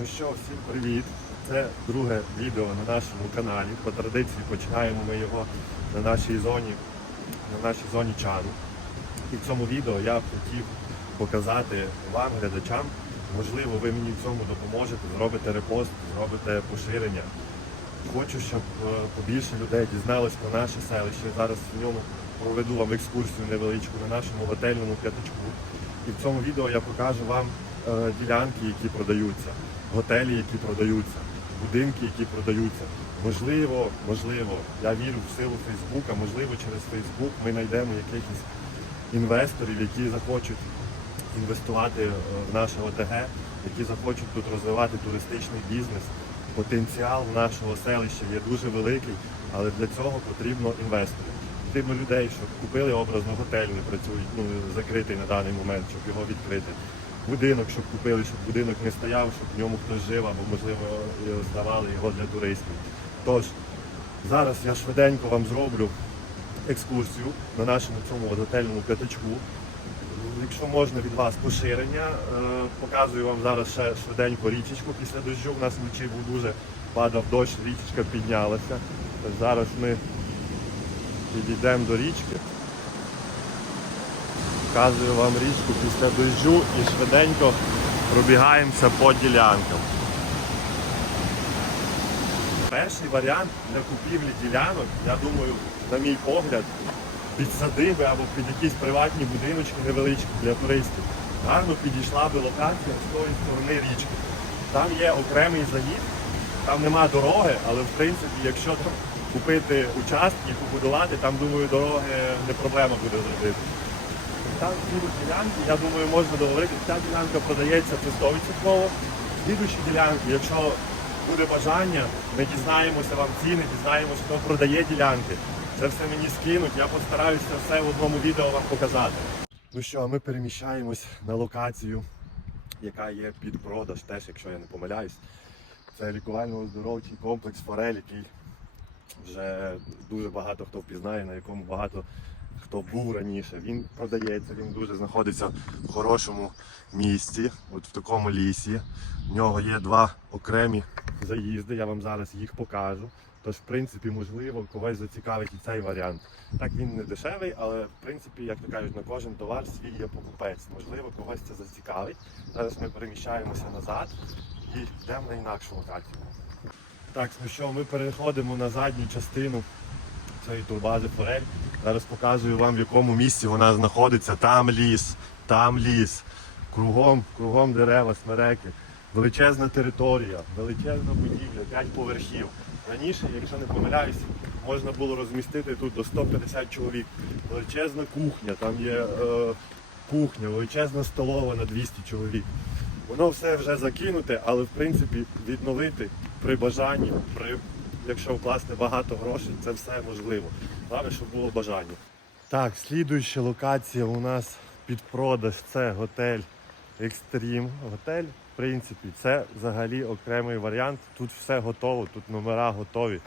Ну що, всім привіт! Це друге відео на нашому каналі. По традиції починаємо ми його на нашій зоні, на нашій зоні чану. І в цьому відео я б хотів показати вам, глядачам, можливо, ви мені в цьому допоможете, зробите репост, зробите поширення. Хочу, щоб е, побільше людей дізналось про наше селище. Зараз в ньому проведу вам екскурсію невеличку на нашому готельному п'ятачку. І в цьому відео я покажу вам е, ділянки, які продаються, готелі, які продаються, будинки, які продаються. Можливо, можливо, я вірю в силу Фейсбука, можливо, через Фейсбук ми знайдемо якихось інвесторів, які захочуть інвестувати е, в наше ОТГ, які захочуть тут розвивати туристичний бізнес. Потенціал нашого селища є дуже великий, але для цього потрібно інвесторів. Потрібно людей, щоб купили образно готель, не працюють, ну закритий на даний момент, щоб його відкрити. Будинок, щоб купили, щоб будинок не стояв, щоб в ньому хтось жив, або можливо е, здавали його для туристів. Тож зараз я швиденько вам зроблю екскурсію на нашому цьому готельному п'ятачку. Якщо можна від вас поширення, е, показую вам зараз ще швиденько річечку після дощу. У нас вночі був дуже падав дощ, річечка піднялася. Зараз ми підійдемо до річки. Показую вам річку після дощу і швиденько пробігаємося по ділянкам. Перший варіант для купівлі ділянок, я думаю, на мій погляд, під садиби або під якісь приватні будиночки невеличкі для туристів. Гарно підійшла би локація з тої сторони річки. Там є окремий заїзд, там нема дороги, але в принципі, якщо купити участки побудувати, там, думаю, дороги не проблема буде зробити. Там будуть ділянки, я думаю, можна договорити. Ця ділянка продається це 100%. Слідуючі ділянки, якщо буде бажання, ми дізнаємося вам ціни, дізнаємося, хто продає ділянки. Це все мені скинуть, я постараюся все в одному відео вам показати. Ну що, ми переміщаємось на локацію, яка є під продаж, теж, якщо я не помиляюсь. Це лікувально-оздоровчий комплекс Форель, який вже дуже багато хто впізнає, на якому багато хто був раніше. Він продається, він дуже знаходиться в хорошому місці, от в такому лісі. В нього є два окремі заїзди, я вам зараз їх покажу. Тож, в принципі, можливо, когось зацікавить і цей варіант. Так він не дешевий, але в принципі, як то кажуть, на кожен товар свій є покупець. Можливо, когось це зацікавить. Зараз ми переміщаємося назад і йдемо на інакшу локацію. Так, ну що, ми переходимо на задню частину цієї турбази Форель. Зараз показую вам, в якому місці вона знаходиться. Там ліс, там ліс. Кругом, кругом дерева, смереки. Величезна територія, величезна будівля, 5 поверхів. Раніше, якщо не помиляюсь, можна було розмістити тут до 150 чоловік. Величезна кухня, там є е, кухня, величезна столова на 200 чоловік. Воно все вже закинуте, але в принципі відновити при бажанні, при якщо вкласти багато грошей, це все можливо. Головне, щоб було бажання. Так, слідуюча локація у нас під продаж це готель Екстрім. Готель, в принципі, це взагалі окремий варіант. Тут все готово, тут номера готові.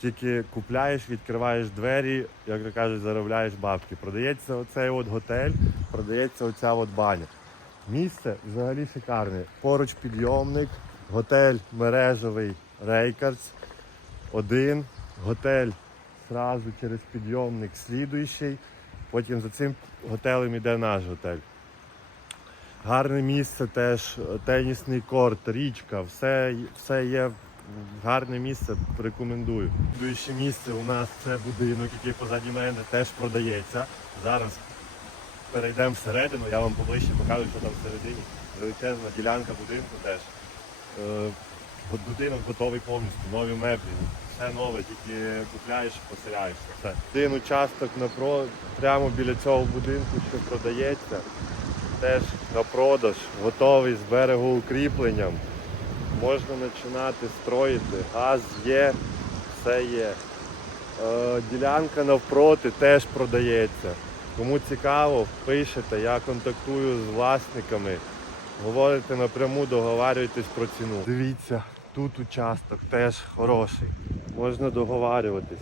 Тільки купляєш, відкриваєш двері, як то кажуть, заробляєш бабки. Продається оцей от готель, продається оця от баня. Місце взагалі шикарне. Поруч підйомник, готель мережевий Рейкардс. Один готель зразу через підйомник слідуючий. Потім за цим готелем йде наш готель. Гарне місце теж, тенісний корт, річка, все, все є гарне місце, рекомендую. Слідуюче місце у нас це будинок, який позаді мене теж продається. Зараз перейдемо всередину, я вам поближче покажу, що там всередині. Величезна ділянка будинку теж. Е, будинок готовий повністю, нові меблі, все нове, тільки купляєш, поселяєшся. Все. Один участок напро... прямо біля цього будинку, що продається, теж на продаж, готовий з берегоукріпленням. Можна починати строїти. Газ є, все є. Е, ділянка навпроти теж продається. Кому цікаво, пишете, я контактую з власниками. Говорите напряму, договарюйтесь про ціну. Дивіться, тут участок теж хороший. Можна договарюватись.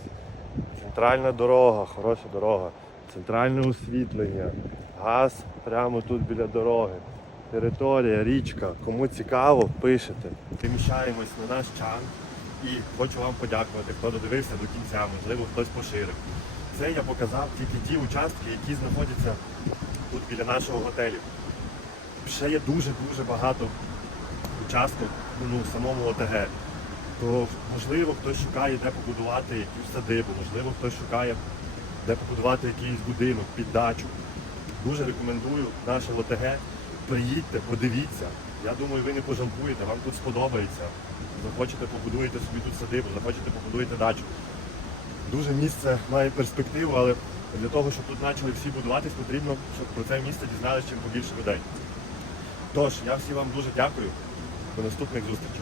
Центральна дорога, хороша дорога. Центральне освітлення. Газ прямо тут біля дороги. територія, річка. Кому цікаво, пишете. Приміщаємось на наш чан і хочу вам подякувати, хто додивився до кінця, можливо, хтось поширив. Це я показав тільки ті участки, які знаходяться тут біля нашого готелю. Ще є дуже-дуже багато участків ну, в самому ОТГ. То можливо хтось шукає, де побудувати якусь садибу, можливо, хтось шукає, де побудувати якийсь будинок під дачу. Дуже рекомендую наше ОТГ. Приїдьте, подивіться. Я думаю, ви не пожалкуєте, вам тут сподобається. Захочете, побудуєте собі тут садибу, захочете, побудуєте дачу. Дуже місце має перспективу, але для того, щоб тут почали всі будуватись, потрібно, щоб про це місце дізналися чим побільше людей. Тож, я всім вам дуже дякую. До наступних зустрічей.